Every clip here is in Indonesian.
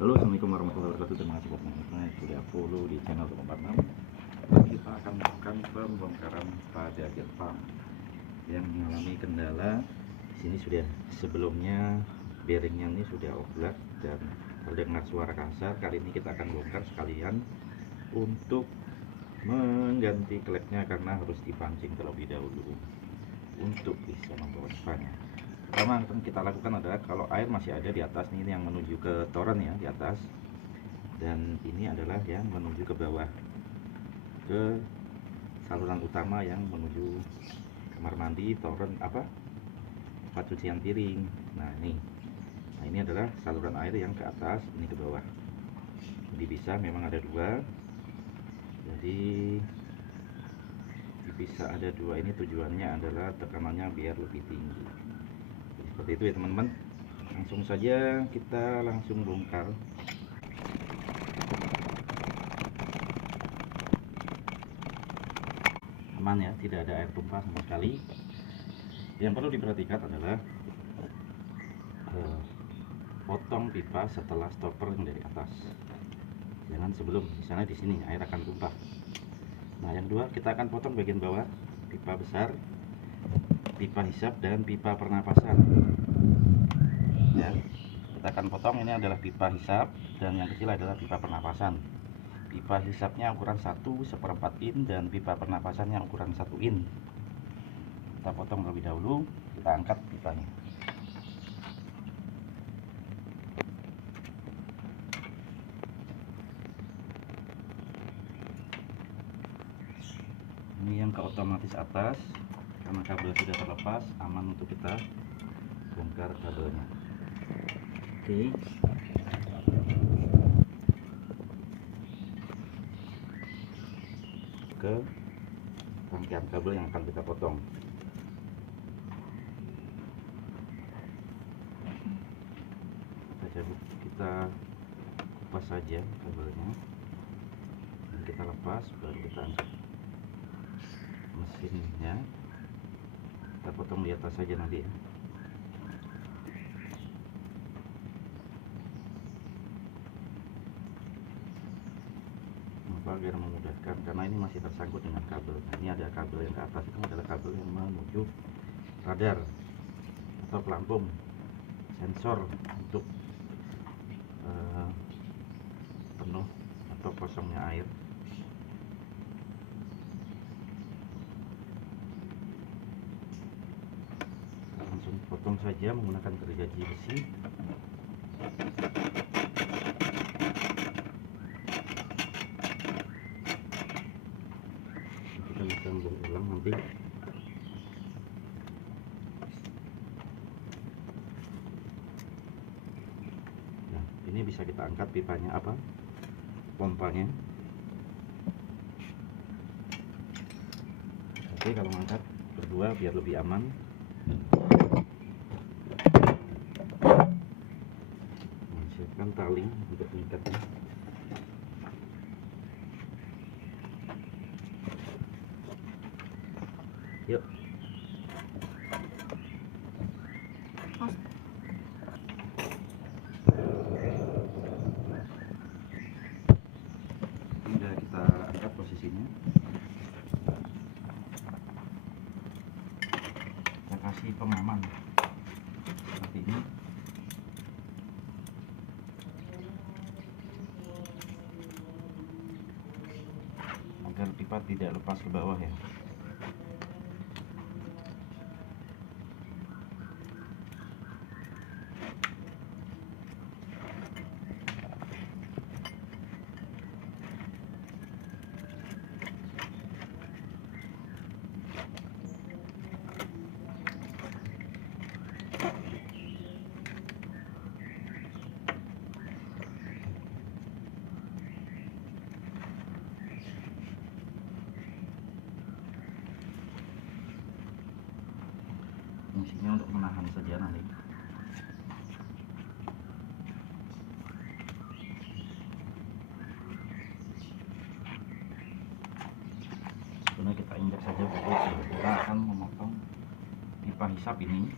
Halo, assalamualaikum warahmatullahi wabarakatuh. Terima kasih buat teman-teman yang sudah follow di channel Pembangunan. Kita akan melakukan pembongkaran pada jet pump yang mengalami kendala. Di sini sudah sebelumnya bearingnya ini sudah oblak dan terdengar suara kasar. Kali ini kita akan bongkar sekalian untuk mengganti klepnya karena harus dipancing terlebih dahulu untuk bisa membawa pipanya. Pertama yang kita lakukan adalah kalau air masih ada di atas, ini yang menuju ke toren ya, di atas, dan ini adalah yang menuju ke bawah ke saluran utama yang menuju kamar mandi, toren tempat cucian piring. Nah ini adalah saluran air yang ke atas, ini ke bawah. Jadi bisa memang ada dua, jadi bisa ada dua. Ini tujuannya adalah tekanannya biar lebih tinggi. Seperti itu ya teman-teman. Langsung saja kita langsung bongkar. Aman ya, tidak ada air tumpah sama sekali. Yang perlu diperhatikan adalah potong pipa setelah stopper yang dari atas. Jangan sebelum, misalnya di sini air akan tumpah. Nah yang kedua, kita akan potong bagian bawah pipa besar, pipa hisap, dan pipa pernapasan ya. Kita akan potong, ini adalah pipa hisap dan yang kecil adalah pipa pernapasan. Pipa hisapnya ukuran 1/4 in dan pipa pernapasannya ukuran 1 in. Kita potong terlebih dahulu, kita angkat pipanya. Ini yang ke otomatis atas, karena kabel sudah terlepas, aman untuk kita bongkar kabelnya. Oke, ke rangkaian kabel yang akan kita potong. Kita kupas saja kabelnya, dan kita lepas, baru kita angkat mesinnya. Kita potong di atas saja nanti ya. Agar memudahkan, karena ini masih tersangkut dengan kabel. Nah, ini ada kabel yang ke atas, itu adalah kabel yang menuju radar atau pelampung sensor untuk penuh atau kosongnya air. Kita langsung potong saja menggunakan gergaji besi. Kita bisa ulang nanti. Nah ini bisa kita angkat pipanya, pompanya. Oke, kalau angkat berdua biar lebih aman. Siapkan tali untuk mengikatnya. Yuk. Sudah kita angkat posisinya. Kita kasih pengaman seperti ini. Agar pipa tidak lepas ke bawah ya. Fungsinya untuk menahan saja nanti. Sebenarnya kita injak saja dulu. Kita akan memotong pipa hisap ini.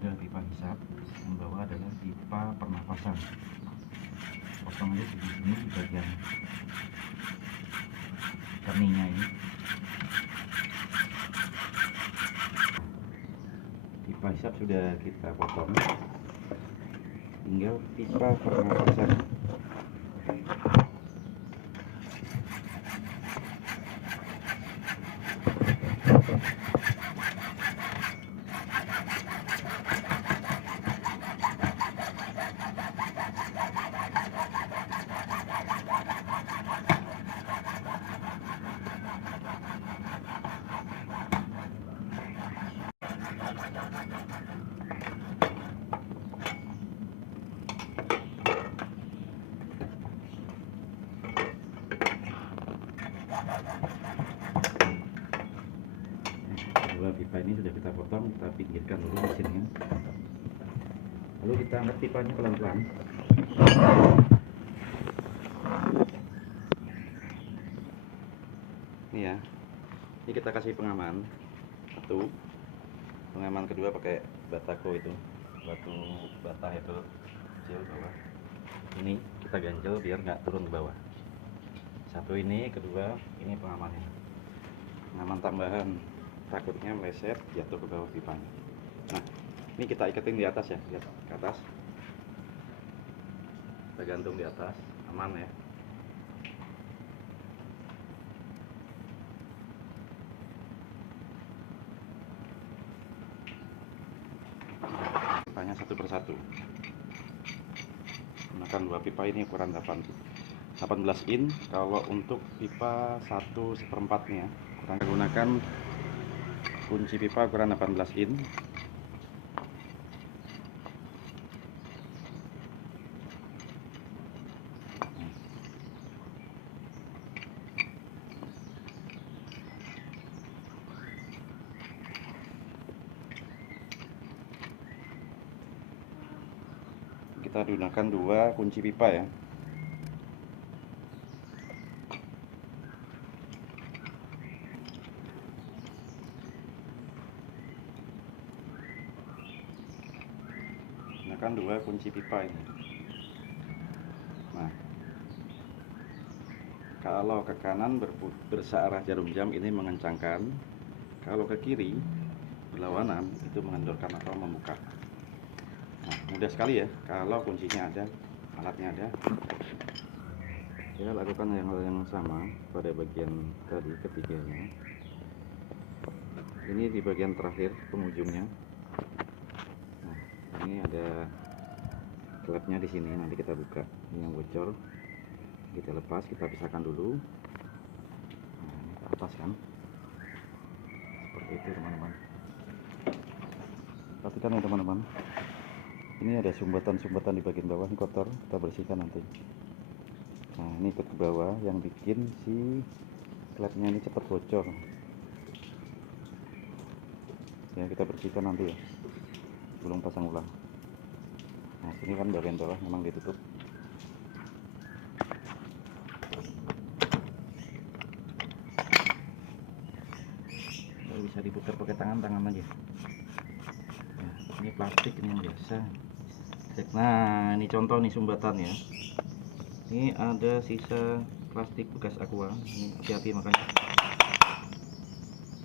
Udah pipa hisap, yang bawah adalah pipa pipa pernafasan. Potong aja di sini di bagian keningnya ini. Pipa hisap sudah kita potong, tinggal pipa pernafasan. Kedua pipa ini sudah kita potong, kita pinggirkan dulu mesinnya. Lalu kita angkat pipanya pelan-pelan. Ini ya, ini kita kasih pengaman satu, pengaman kedua pakai batako itu, batu bata itu kecil bawah. Ini kita ganjel biar nggak turun ke bawah. Satu ini, kedua ini pengamannya, pengaman tambahan, takutnya meleset jatuh ke bawah pipanya. Nah, ini kita iketin di atas ya, lihat ke atas, kita gantung di atas, aman ya. Pipanya satu persatu, gunakan dua pipa ini ukuran 18 in. Kalau untuk pipa 1/4 nya kita gunakan kunci pipa ukuran 18 in. Kita gunakan dua kunci pipa ya. Gunakan dua kunci pipa ini. Nah, kalau ke kanan bersearah jarum jam ini mengencangkan, kalau ke kiri berlawanan itu mengendorkan atau membuka. Nah, mudah sekali ya kalau kuncinya ada, alatnya ada. Ya, lakukan hal yang sama pada bagian tadi ketiganya. Ini di bagian terakhir penghujungnya. Nah, ini ada klepnya di sini, nanti kita buka. Ini yang bocor, kita lepas, kita pisahkan dulu. Nah, ini ke atas kan, seperti itu teman-teman. Perhatikan ya teman-teman. Ini ada sumbatan-sumbatan di bagian bawah, ini kotor, kita bersihkan nanti. Nah, ini ikut ke bawah yang bikin si klepnya ini cepat bocor. Ya, kita bersihkan nanti ya, belum pasang ulang. Nah, sini kan bagian bawah memang ditutup. Kalau bisa diputar pakai tangan aja. Nah, ini plastik, ini yang biasa. Nah, ini contoh nih sumbatan ya. Ini ada sisa plastik bekas aqua. Ini hati-hati makanya.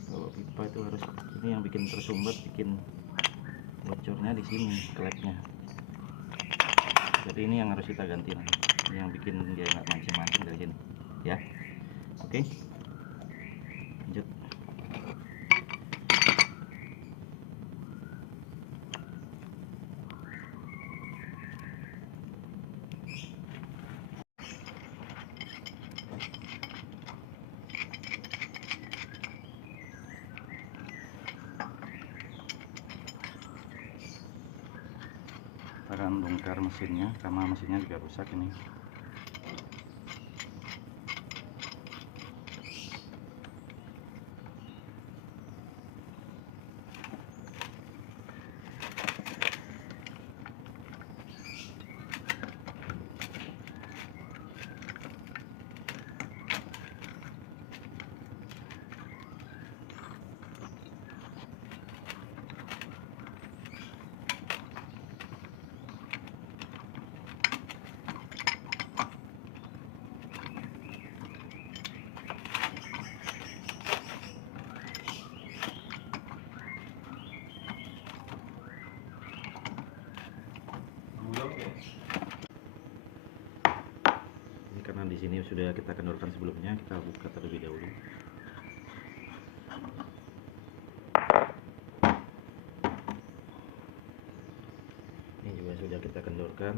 Kalau pipa itu harus, ini yang bikin tersumbat, bikin bocornya di sini klepnya. Jadi ini yang harus kita ganti nanti. Ini yang bikin dia nggak mancing-mancing dari sini. Ya, oke. Lanjut. Akan bongkar mesinnya karena mesinnya juga rusak ini. Ini karena di sini sudah kita kendorkan sebelumnya, kita buka terlebih dahulu. Ini juga sudah kita kendorkan.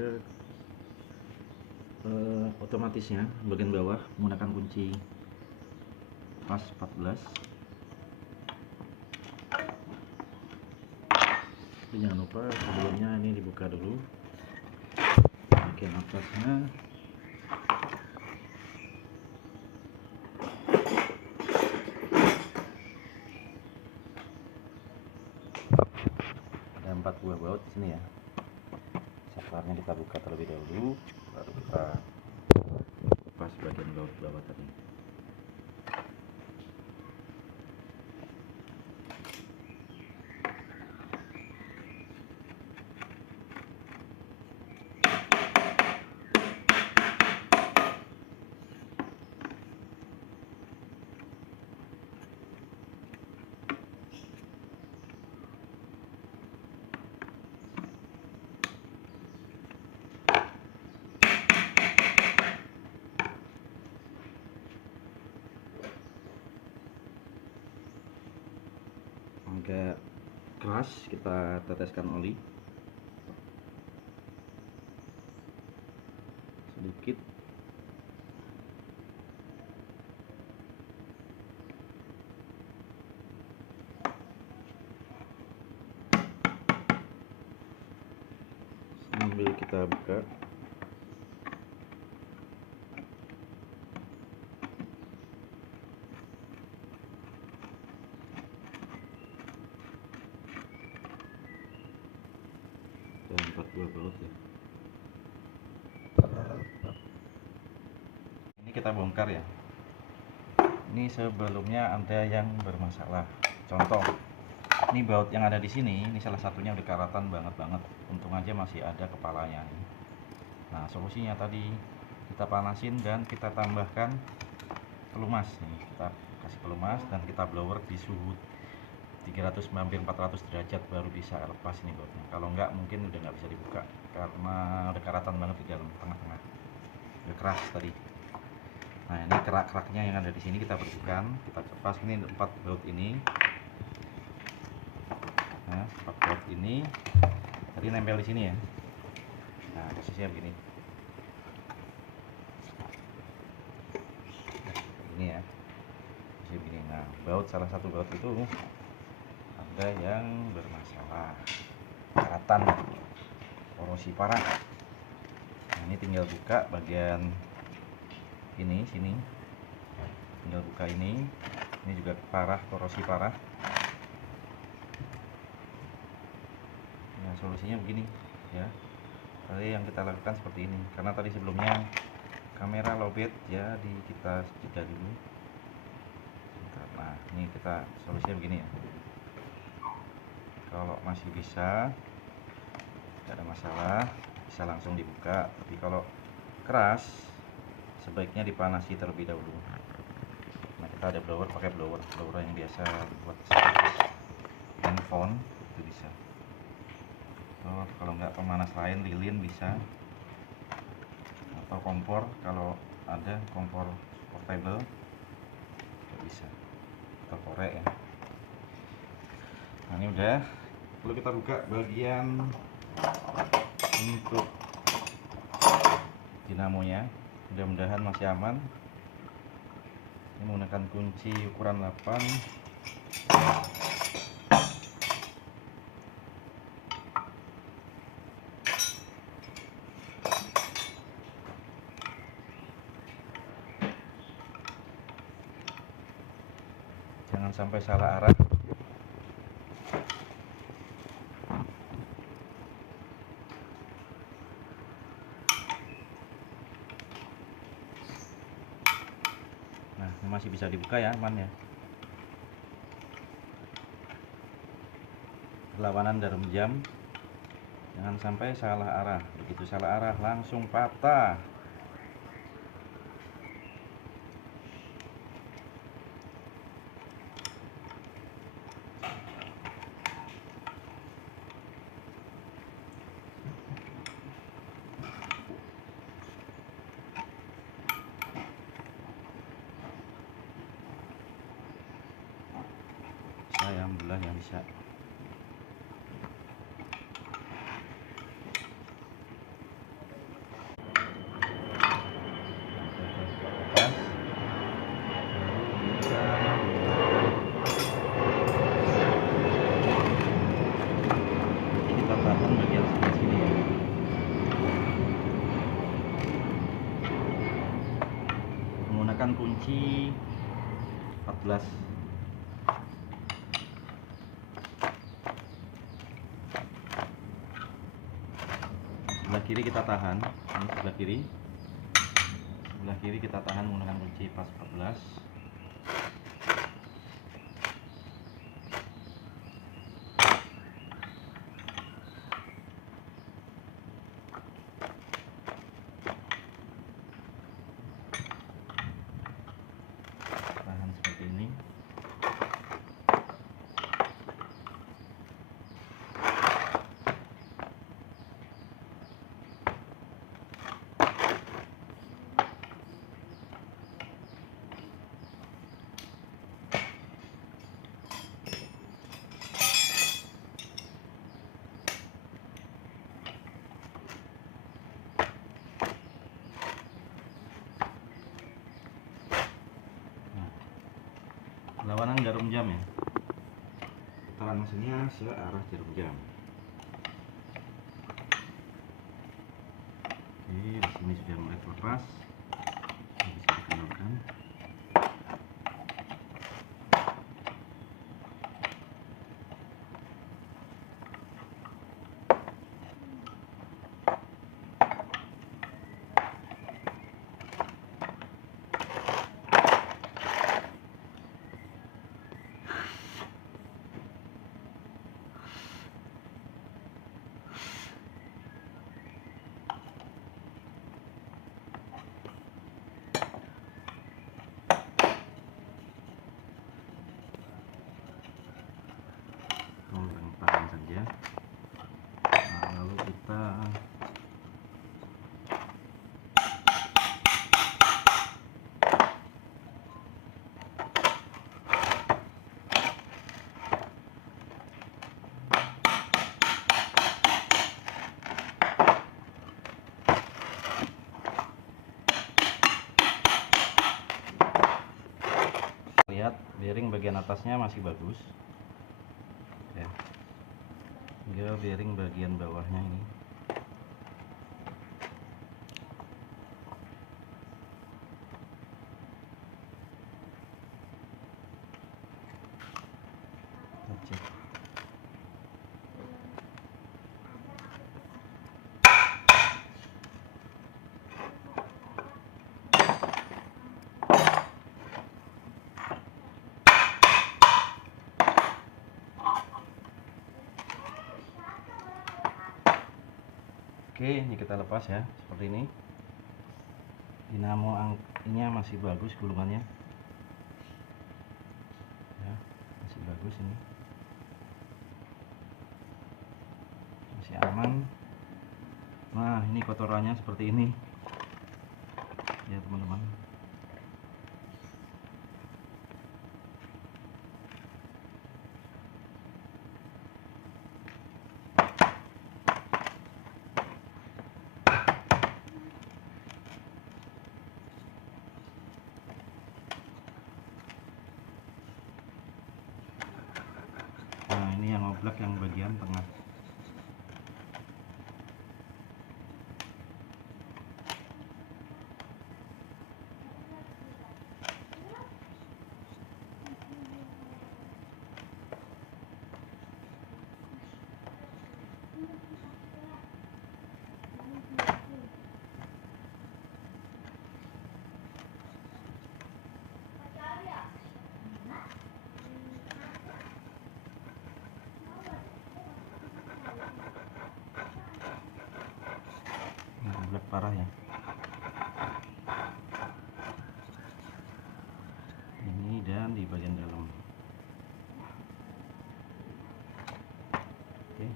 Ke otomatisnya bagian bawah menggunakan kunci pas 14. Tapi jangan lupa sebelumnya ini dibuka dulu bagian atasnya. Ada 4 buah baut di sini ya. Saklarnya kita buka terlebih dahulu, baru kita lepas bagian baut bawah tadi. Agak keras, kita teteskan oli sedikit. Sambil kita buka. Dan 4 buah baut ya. Ini kita bongkar ya. Ini sebelumnya ada yang bermasalah. Contoh, ini baut yang ada di sini, ini salah satunya udah karatan banget. Untung aja masih ada kepalanya. Nah, solusinya tadi kita panasin dan kita tambahkan pelumas. Nih, kita kasih pelumas dan kita blower di suhu 300 hampir 400 derajat baru bisa lepas ini bautnya. Kalau enggak mungkin udah nggak bisa dibuka karena udah karatan banget di dalam tengah-tengah, udah keras tadi. Nah, ini kerak-keraknya yang ada di sini kita bersihkan, kita lepas. Ini 4 baut ini. Nah, 4 baut ini tadi nempel di sini ya. Nah, posisinya begini. Ini ya, posisi begini. Nah, baut salah satu baut itu ada yang bermasalah, karatan, korosi parah. Nah, ini tinggal buka bagian ini sini, tinggal buka ini juga parah, korosi parah. Nah, solusinya begini ya. Tadi yang kita lakukan seperti ini karena tadi sebelumnya kamera lowbat, jadi kita jeda dulu. Nah, ini kita solusinya begini ya. Kalau masih bisa, tidak ada masalah, bisa langsung dibuka. Tapi kalau keras, sebaiknya dipanasi terlebih dahulu. Nah, kita ada blower, pakai blower yang biasa buat handphone itu bisa. Kalau nggak pemanas lain, lilin bisa, atau kompor kalau ada kompor portable bisa, atau korek ya. Nah, ini udah. Lalu kita buka bagian untuk dinamonya. Mudah-mudahan masih aman. Ini menggunakan kunci ukuran 8. Jangan sampai salah arah. Nah, ini masih bisa dibuka ya, aman ya. Perlawanan jarum jam Jangan sampai salah arah. Begitu salah arah langsung patah. Saya alhamdulillah yang bisa. Kita tahan bagian sebelah sini ya. Menggunakan kunci 14. Sebelah kiri kita tahan, ini sebelah kiri kita tahan menggunakan kunci pas 14. Tahan seperti ini. Lawanan jarum jam ya, putaran mesinnya searah jarum jam. Oke, di sini sudah mulai terlepas, bisa dikenakan. Tahan saja. Nah, lalu kita lihat bearing bagian atasnya masih bagus ya. Tinggal bearing bagian bawahnya ini. Kita cek. Oke, ini kita lepas ya, seperti ini. Dinamo ininya masih bagus gulungannya. Ya, masih bagus ini. Masih aman. Nah, ini kotorannya seperti ini. Ya, teman-teman. Nah, ini yang oblak yang bagian tengah. parah ya. Ini dan di bagian dalam. Oke,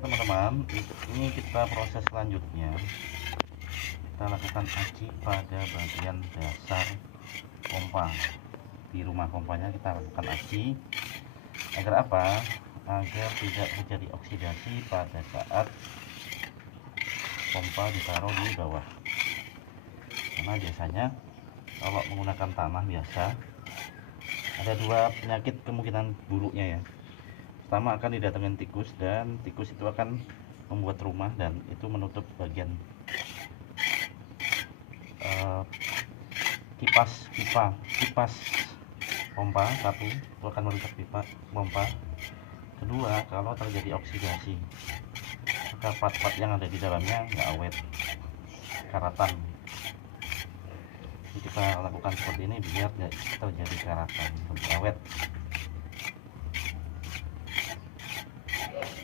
teman-teman, ini kita proses selanjutnya. Kita lakukan aci pada bagian dasar pompa. Di rumah pompanya kita lakukan aci agar apa? Agar tidak terjadi oksidasi pada saat pompa ditaruh di bawah. Karena biasanya kalau menggunakan tanah biasa ada dua penyakit kemungkinan buruknya ya. Pertama akan didatangkan tikus, dan tikus itu akan membuat rumah dan itu menutup bagian kipas pompa. Satu, itu akan merusak pipa pompa. Kedua, kalau terjadi oksidasi maka part-part yang ada di dalamnya nggak awet, karatan. Jadi kita lakukan seperti ini biar tidak terjadi karatan, lebih awet.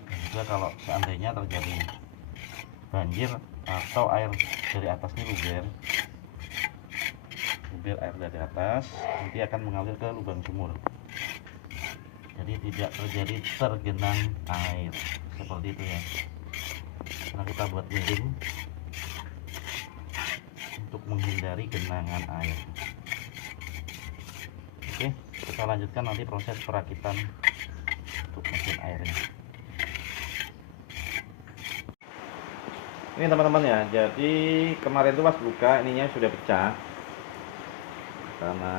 Dan juga kalau seandainya terjadi banjir atau air dari atas ini luber air dari atas nanti akan mengalir ke lubang sumur, jadi tidak terjadi tergenang air seperti itu ya. Nah, kita buat miring untuk menghindari genangan air. Oke, kita lanjutkan nanti proses perakitan untuk mesin airnya. Ini teman-teman ya, jadi kemarin tuh pas buka ininya sudah pecah karena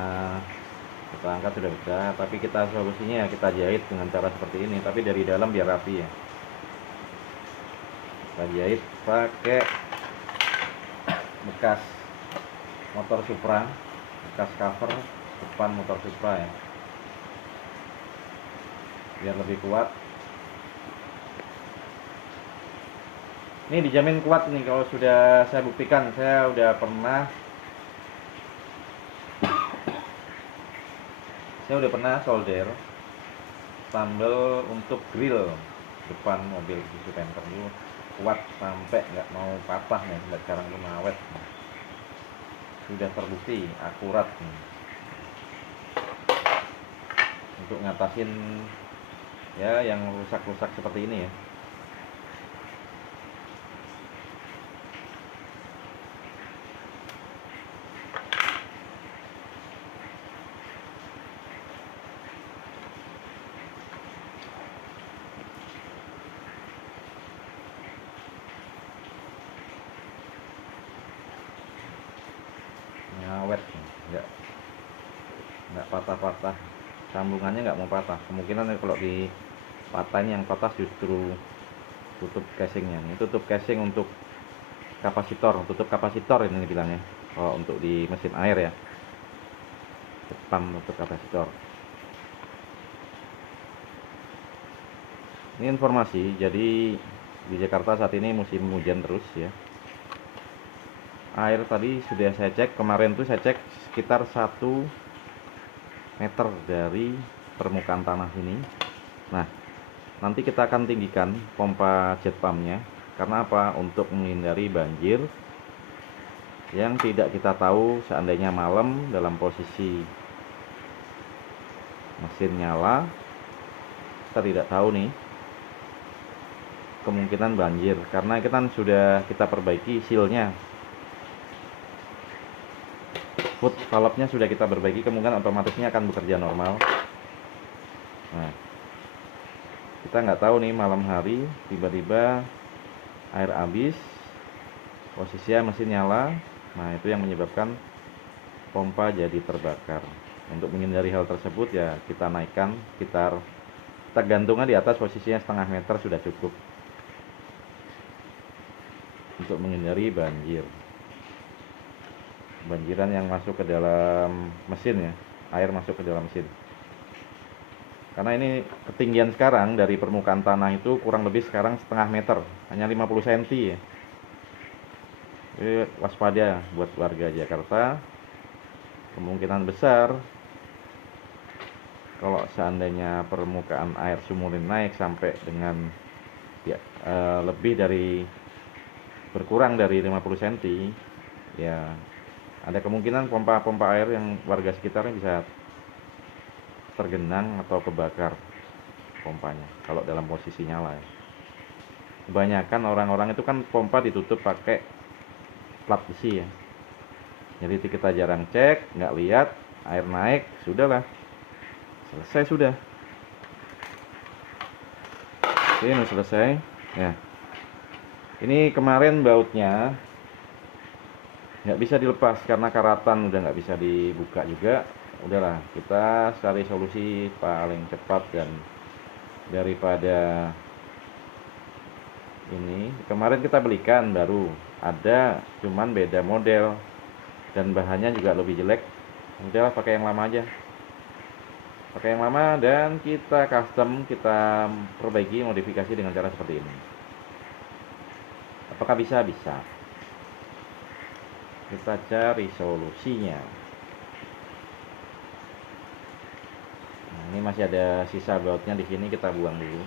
kita angkat sudah pecah, tapi kita solusinya ya kita jahit dengan cara seperti ini, tapi dari dalam biar rapi ya. Kita jahit pakai bekas motor Supra, bekas cover depan motor Supra ya, biar lebih kuat. Ini dijamin kuat nih, kalau sudah saya buktikan. Saya udah pernah solder sambal untuk grill depan mobil Isuzu Panther itu kuat sampai nggak mau patah nih, sampai sekarang itu awet. Sudah terbukti akurat nih. Untuk ngatasin ya yang rusak-rusak seperti ini ya. Awet, nggak patah-patah, sambungannya nggak mau patah. Kemungkinan kalau dipatahin yang patah justru tutup casingnya. Ini tutup casing untuk kapasitor, tutup kapasitor ini bilangnya. Oh, untuk di mesin air ya, depan tutup kapasitor. Ini informasi, jadi di Jakarta saat ini musim hujan terus ya. Air tadi sudah saya cek, kemarin tuh saya cek sekitar 1 meter dari permukaan tanah ini. Nah, nanti kita akan tinggikan pompa jet pumpnya. Karena apa? Untuk menghindari banjir yang tidak kita tahu. Seandainya malam dalam posisi mesin nyala, kita tidak tahu nih kemungkinan banjir, karena kita sudah kita perbaiki sealnya. Foot valve-nya sudah kita perbaiki, kemungkinan otomatisnya akan bekerja normal. Nah, kita nggak tahu nih malam hari tiba-tiba air habis, posisinya mesin nyala. Nah, itu yang menyebabkan pompa jadi terbakar. Untuk menghindari hal tersebut ya kita naikkan sekitar, kita gantungnya di atas, posisinya 0,5 meter sudah cukup untuk menghindari banjiran yang masuk ke dalam mesin ya, air masuk ke dalam mesin. Karena ini ketinggian sekarang dari permukaan tanah itu kurang lebih sekarang 0,5 meter, hanya 50 cm ya. Jadi waspada buat warga Jakarta. Kemungkinan besar kalau seandainya permukaan air sumur ini naik sampai dengan ya, lebih dari berkurang dari 50 cm, ya ada kemungkinan pompa air yang warga sekitarnya bisa tergenang atau kebakar pompanya kalau dalam posisi nyala ya. Kebanyakan orang-orang itu kan pompa ditutup pakai plat besi ya, jadi kita jarang cek, nggak lihat, air naik, sudahlah, selesai sudah. Oke, ini selesai ya. Ini kemarin bautnya nggak bisa dilepas karena karatan udah nggak bisa dibuka juga. Udahlah, kita cari solusi paling cepat, dan daripada ini kemarin kita belikan baru ada, cuman beda model dan bahannya juga lebih jelek. Udahlah, pakai yang lama aja, pakai yang lama, dan kita custom, kita perbaiki, modifikasi dengan cara seperti ini. Apakah bisa? Bisa. Kita cari solusinya. Nah, ini masih ada sisa bautnya di sini, kita buang dulu.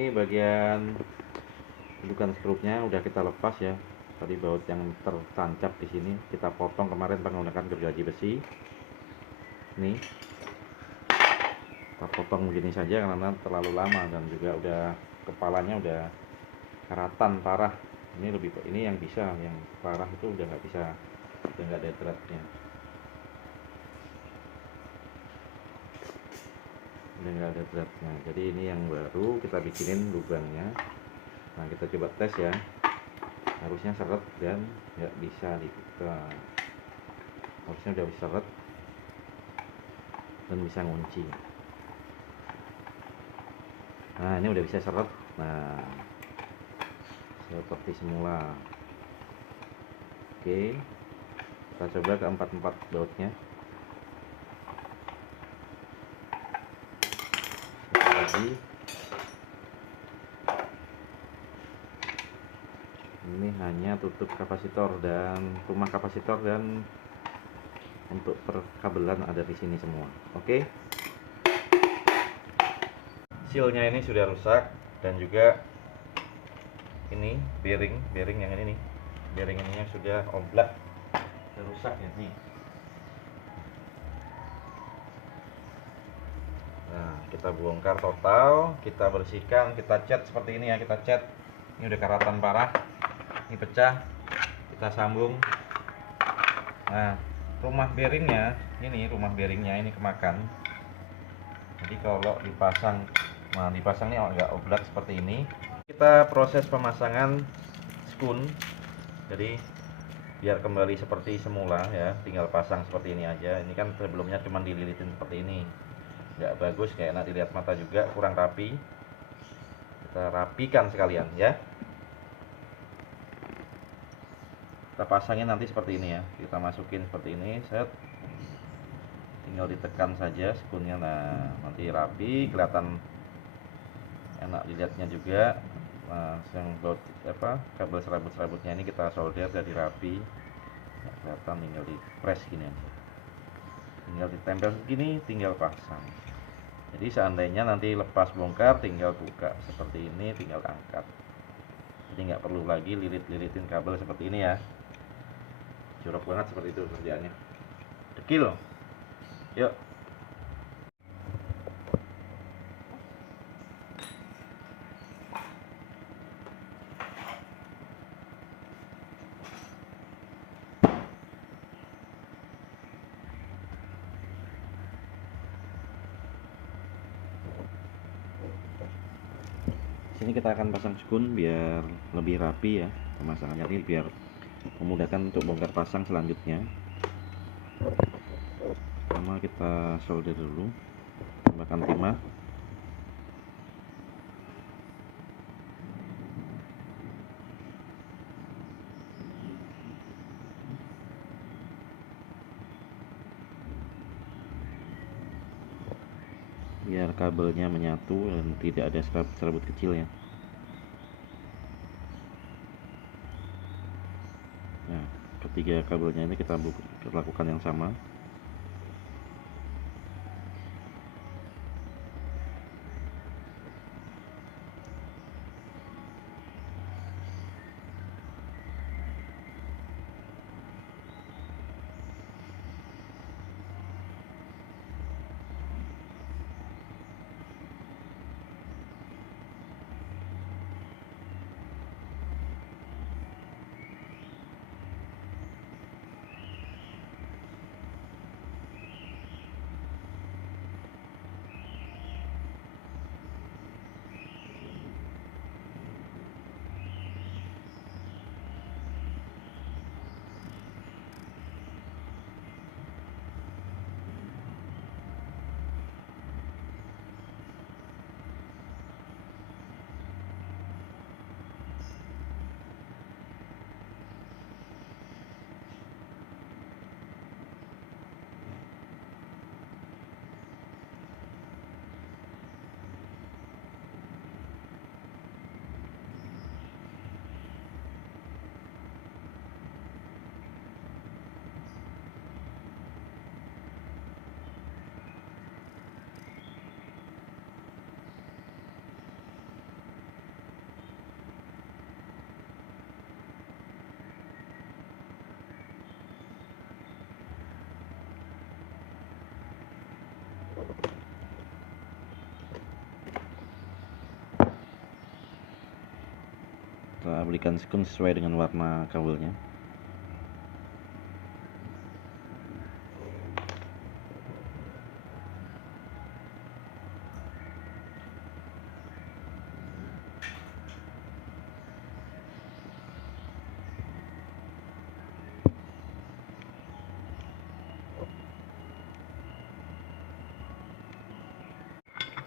Ini bagian dudukan skrupnya udah kita lepas ya. Tadi baut yang tertancap di sini kita potong kemarin menggunakan gergaji besi. Nih, kita potong begini saja karena terlalu lama, dan juga udah kepalanya udah karatan parah. Ini yang bisa, yang parah itu udah nggak bisa, udah nggak ada threadnya, udah nggak ada threadnya. Jadi ini yang baru kita bikinin lubangnya. Nah, kita coba tes ya. Harusnya seret dan nggak bisa dibuka, harusnya udah bisa seret dan bisa ngunci. Nah, ini udah bisa seret, nah seperti semula. Oke, kita coba ke empat bautnya lagi. Ini hanya tutup kapasitor dan rumah kapasitor, dan untuk perkabelan ada di sini semua. Oke. Sealnya ini sudah rusak, dan juga ini bearing yang ini nih, bearing ininya sudah oblak, sudah rusak ya nih. Nah, kita bongkar total, kita bersihkan, kita cat seperti ini ya, kita cat. Ini udah karatan parah, ini pecah, kita sambung. Nah, rumah bearingnya ini kemakan. Jadi kalau dipasang, nah dipasang ini agak oblak seperti ini. Kita proses pemasangan skun, jadi biar kembali seperti semula ya, tinggal pasang seperti ini aja. Ini kan sebelumnya cuma dililitin seperti ini, nggak bagus, kayak enak dilihat mata juga, kurang rapi. Kita rapikan sekalian ya. Kita pasangin nanti seperti ini ya, kita masukin seperti ini, set, tinggal ditekan saja skunnya. Nah, nanti rapi, kelihatan enak dilihatnya juga. Nah, yang baut kabel serabut-serabutnya ini kita solder jadi rapi, nggak kelihatan, tinggal di press gini aja, tinggal ditempel begini, tinggal pasang. Jadi seandainya nanti lepas bongkar, tinggal buka seperti ini, tinggal angkat. Jadi nggak perlu lagi lilit-lilitin kabel seperti ini ya. Jorok banget seperti itu kerjaannya. Dekil. Yuk. Sini kita akan pasang skun biar lebih rapi ya pemasangannya, ini biar memudahkan untuk bongkar pasang selanjutnya. Pertama kita solder dulu, tambahkan timah. Biar kabelnya menyatu dan tidak ada serabut-serabut kecil ya. Nah, ketiga kabelnya ini kita lakukan yang sama. Kita berikan sekun sesuai dengan warna kabelnya.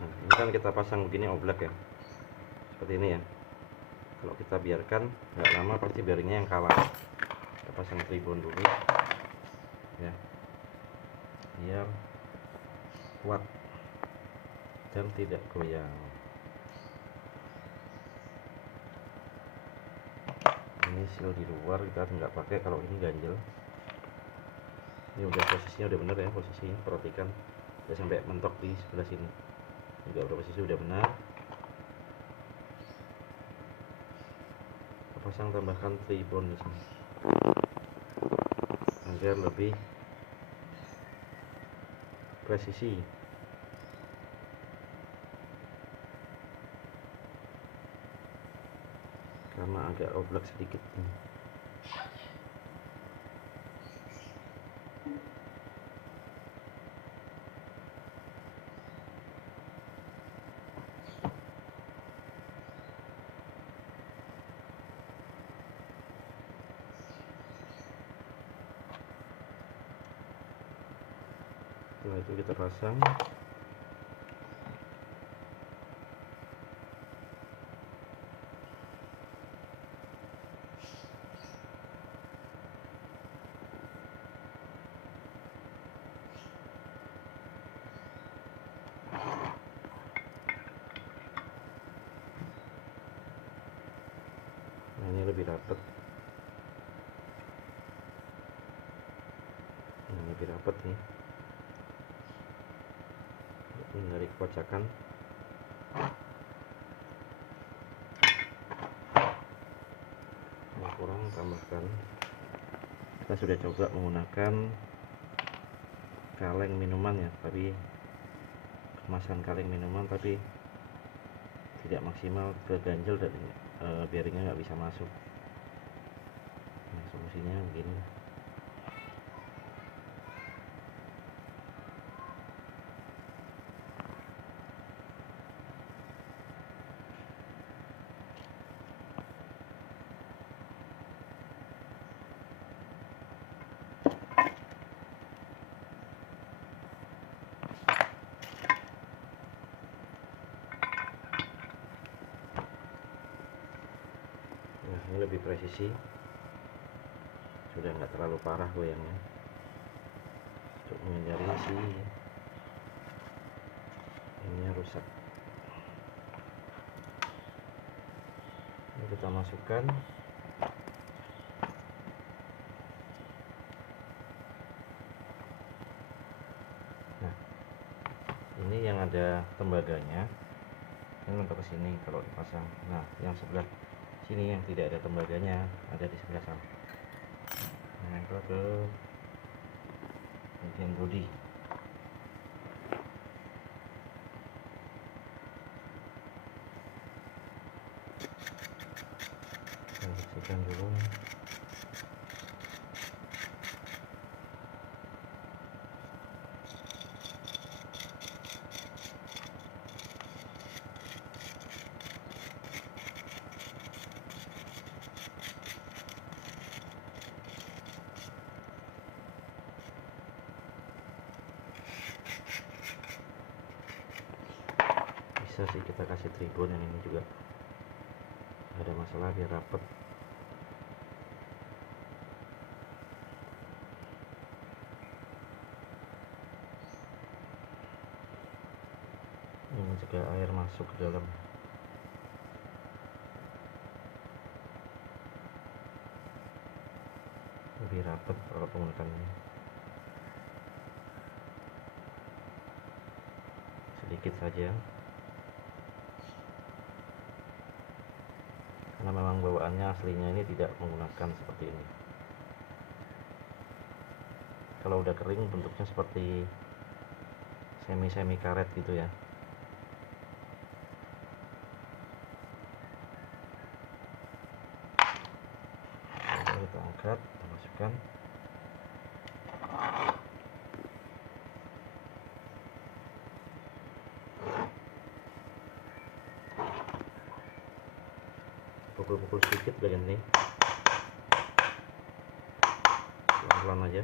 Ini kan kita pasang begini oblak ya, seperti ini ya. Kalau kita biarkan nggak lama pasti bearingnya yang kalah. Kita pasang tribon dulu ya, biar kuat dan tidak goyang. Ini seal di luar kita nggak pakai, kalau ini ganjel. Ini udah posisinya udah bener ya, posisinya perhatikan udah sampai mentok di sebelah sini juga udah posisi udah benar. Kita pasang tambahkan tribon di sini agar lebih presisi. Karena agak oblak sedikit. Setelah itu kita pasang. Nah, ini lebih rapat. Nah, lebih rapat nih. Menghindari kekocakan. Yang kurang tambahkan. Kita sudah coba menggunakan kaleng minuman ya, tapi kemasan kaleng minuman, tapi tidak maksimal, ke ganjel dan bearingnya nggak bisa masuk. Nah, solusinya begini. Nah, ini lebih presisi, sudah nggak terlalu parah goyangnya, untuk menghindari si ini rusak. Ini kita masukkan ini yang ada tembaganya ini mentok ke sini kalau dipasang. Nah, yang sebelah sini yang tidak ada tembaganya ada di sebelah sana. Nempel ke bagian bodi. Kita bersihkan dulu. Bisa sih kita kasih tribun yang ini juga nggak ada masalah, biar rapet. Ini mencegah air masuk ke dalam. Lebih rapet kalau menggunakan ini. Sedikit saja, karena memang bawaannya aslinya ini tidak menggunakan seperti ini. Kalau udah kering bentuknya seperti semi karet gitu ya. Kita angkat, kita masukkan. Pukul-pukul sedikit bagian ini, pelan-pelan aja.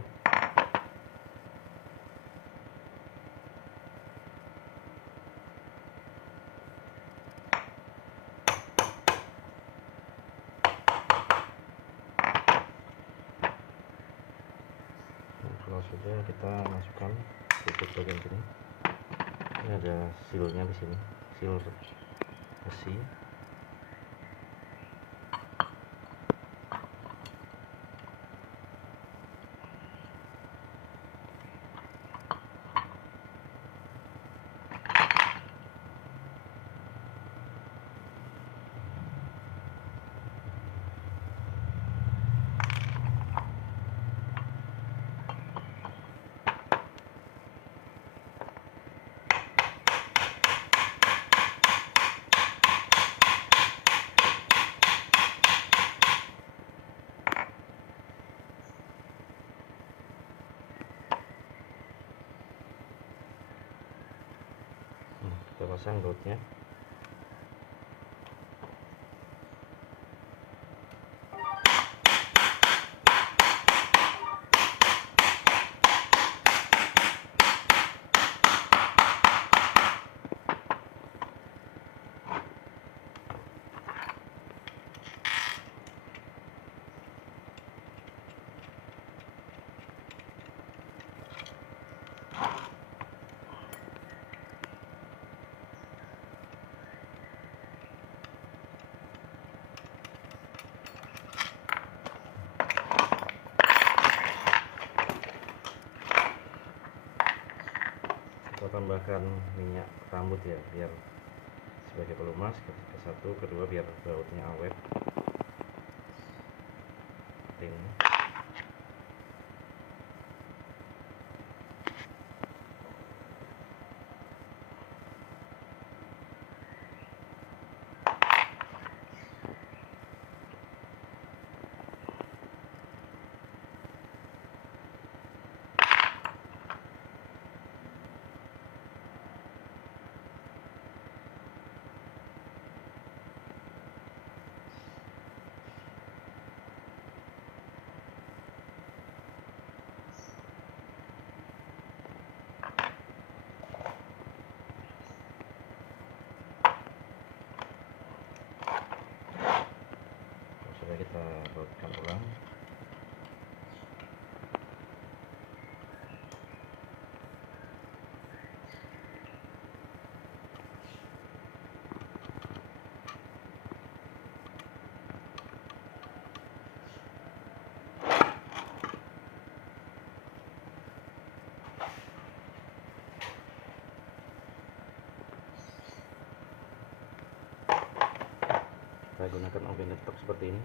Nah, kalau sudah, kita masukkan tutup bagian sini. Ini ada sealnya di sini, seal besi. Kita pasang bautnya. Kita tambahkan minyak rambut ya, biar sebagai pelumas. Ke satu, kedua biar bautnya awet. Ini gunakan obeng laptop seperti ini.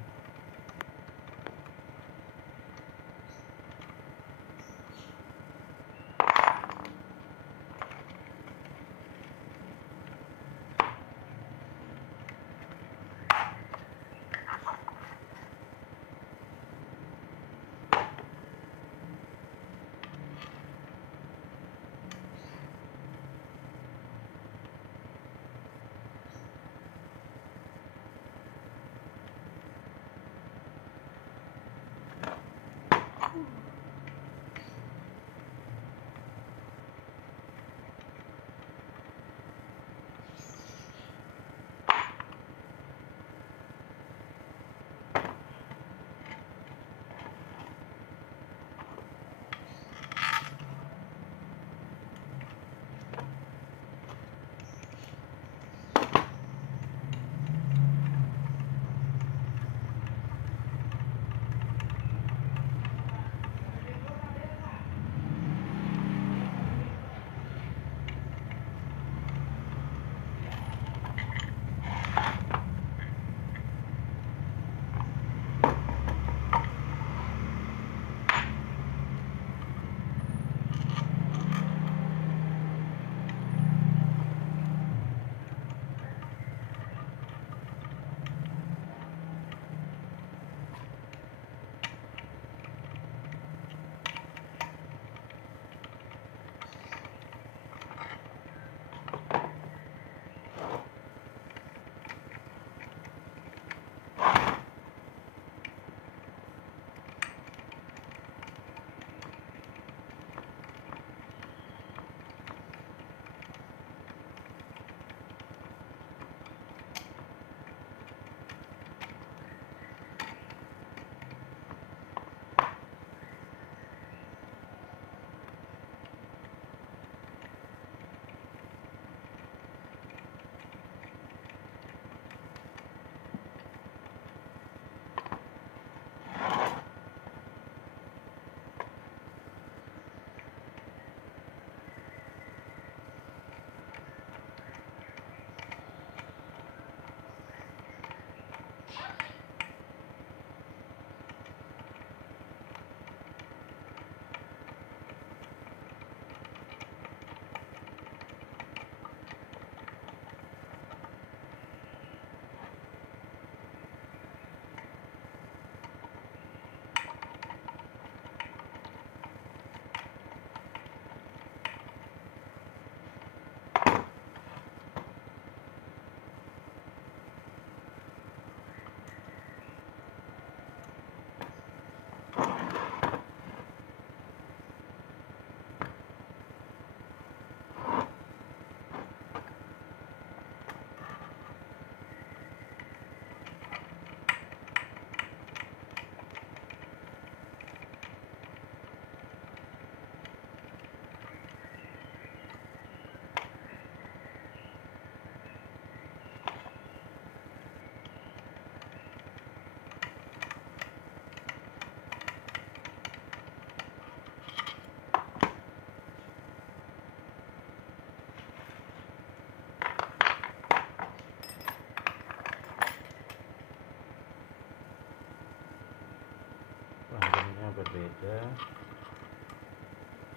Langgangnya berbeda,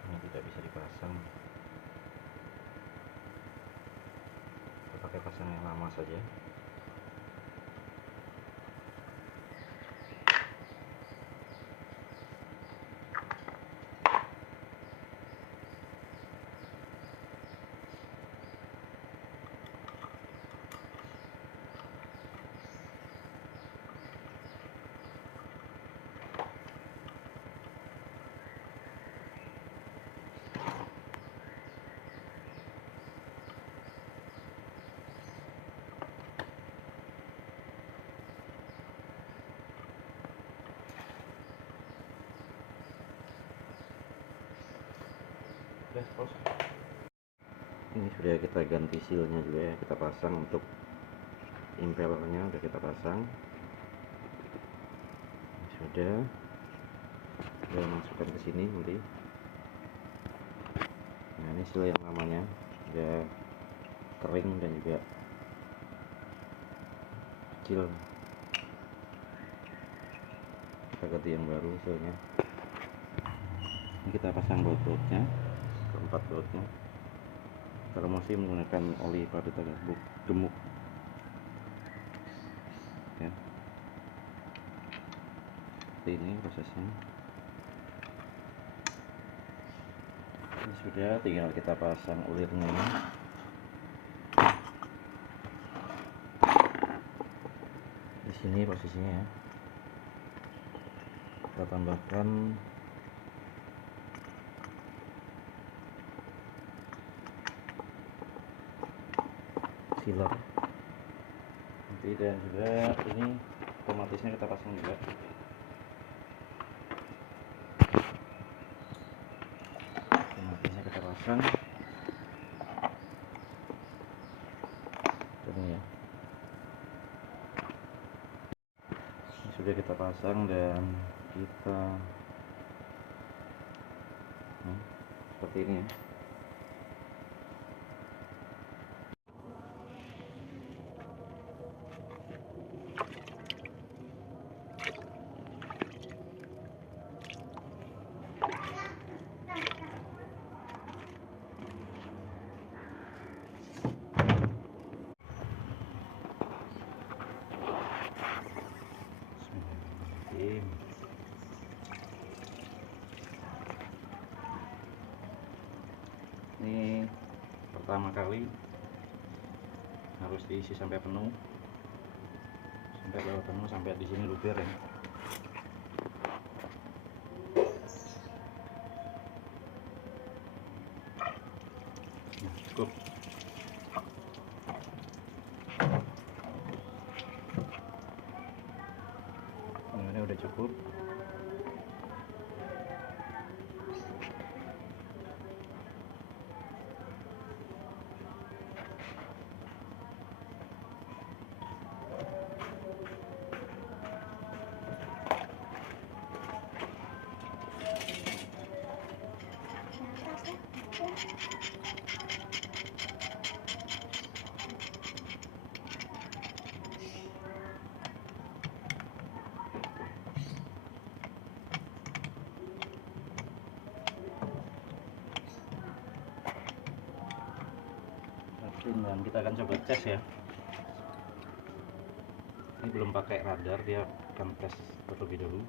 ini tidak bisa dipasang, kita pakai pasang yang lama saja. Ini sudah kita ganti sealnya juga ya, kita pasang untuk impellernya udah kita pasang. Sudah masukkan ke sini nanti. Nah, ini seal yang lamanya sudah kering dan juga kecil. ganti yang baru soalnya. Ini kita pasang baut-bautnya, keempat bautnya. Kalau masih menggunakan oli parutan gemuk ya. Seperti ini prosesnya. Ini sudah, tinggal kita pasang ulirnya. Di sini posisinya ya. Kita tambahkan sealer nanti, dan juga ini otomatisnya kita pasang juga. Otomatisnya kita pasang ini ya. Ini sudah kita pasang dan kita seperti ini ya. Ini pertama kali harus diisi sampai penuh, sampai bawah penuh, sampai di sini luber ya. Nah, cukup. Ini udah cukup. Dan kita akan coba tes ya. Ini belum pakai radar, dia akan tes terlebih dahulu.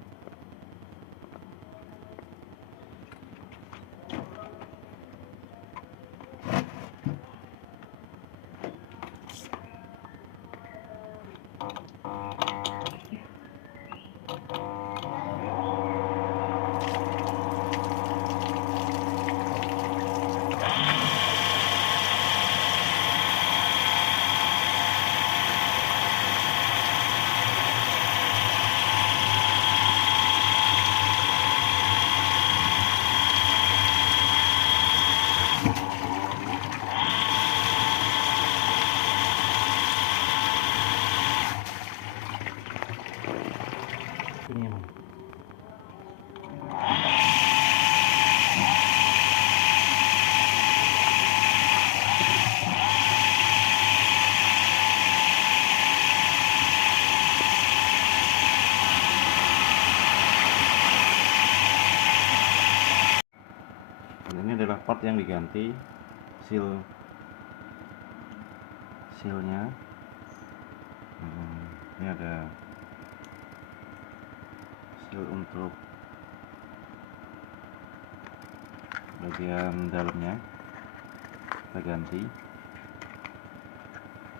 Ini aman. Dan ini adalah part yang diganti, sealnya. Ini ada seal untuk bagian dalamnya, kita ganti.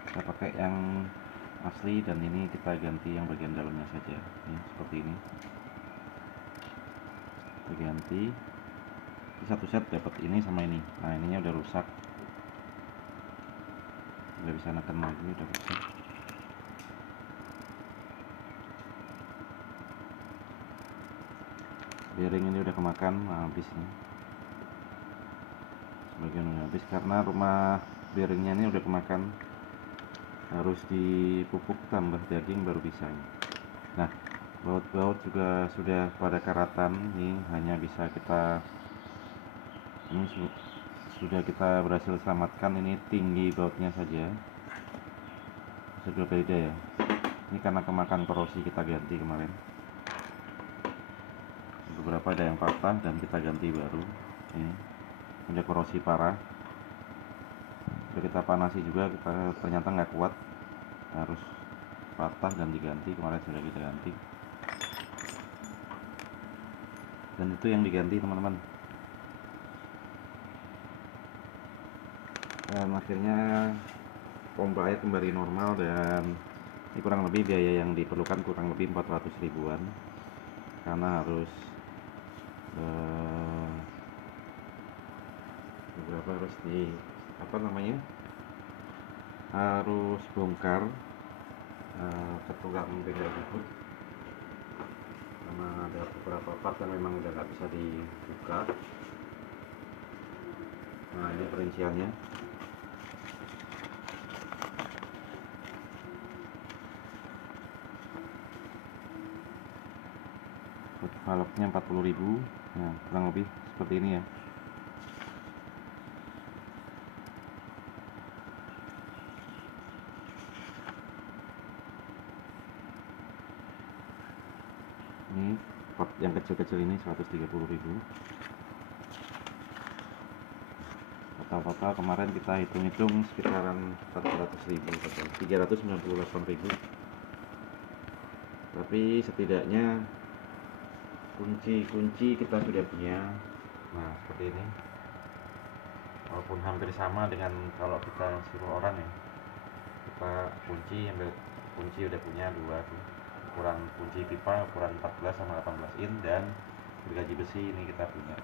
Kita pakai yang asli, dan ini kita ganti yang bagian dalamnya saja. Ini seperti ini, kita ganti. Satu set dapat ini sama ini. Nah, ininya udah rusak, udah bisa neken lagi, udah rusak. Bearing ini udah kemakan, habis nih. Sebagian udah habis karena rumah bearingnya ini udah kemakan, harus dipupuk tambah daging baru bisa. Nah, baut-baut juga sudah pada karatan. Ini hanya bisa kita, ini sudah kita berhasil selamatkan. Ini tinggi bautnya saja sudah beda ya. Ini karena kemakan korosi, kita ganti kemarin. beberapa ada yang patah dan kita ganti baru. Ini punya korosi parah, udah kita panasi juga, kita ternyata nggak kuat, harus patah ganti-ganti. Kemarin sudah kita ganti, dan itu yang diganti teman-teman. Dan akhirnya pompa air kembali normal, dan ini kurang lebih biaya yang diperlukan kurang lebih 400 ribuan, karena harus beberapa harus di harus bongkar ke tukang bengkel bubut, karena ada beberapa part yang memang udah nggak bisa dibuka. Nah, ini perinciannya. Valve-nya 40.000, nah kurang lebih seperti ini ya. Ini part yang kecil-kecil ini 130.000. Total kemarin kita hitung-hitung sekitaran 400.000 atau 398.000. Tapi setidaknya kunci kita sudah punya. Nah, seperti ini. Walaupun hampir sama dengan kalau kita suruh orang ya, kita ambil kunci udah punya dua tuh, ukuran kunci pipa ukuran 14 sama 18 in, dan gergaji besi ini kita punya.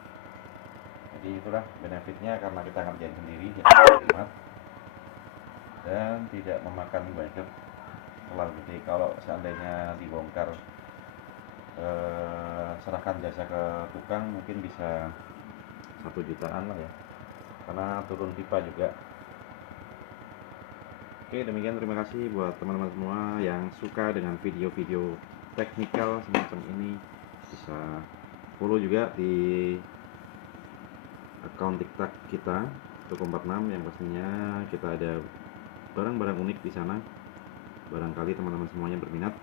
Jadi itulah benefitnya, karena kita ngerjain sendiri, jadi hemat dan tidak memakan budget terlalu gede. Kalau seandainya dibongkar, serahkan jasa ke tukang, mungkin bisa 1 jutaan lah ya, karena turun pipa juga. Oke, demikian, terima kasih buat teman-teman semua yang suka dengan video-video teknikal semacam ini. Bisa follow juga di akun TikTok kita Toko46, yang pastinya kita ada barang-barang unik di sana. Barangkali teman-teman semuanya berminat.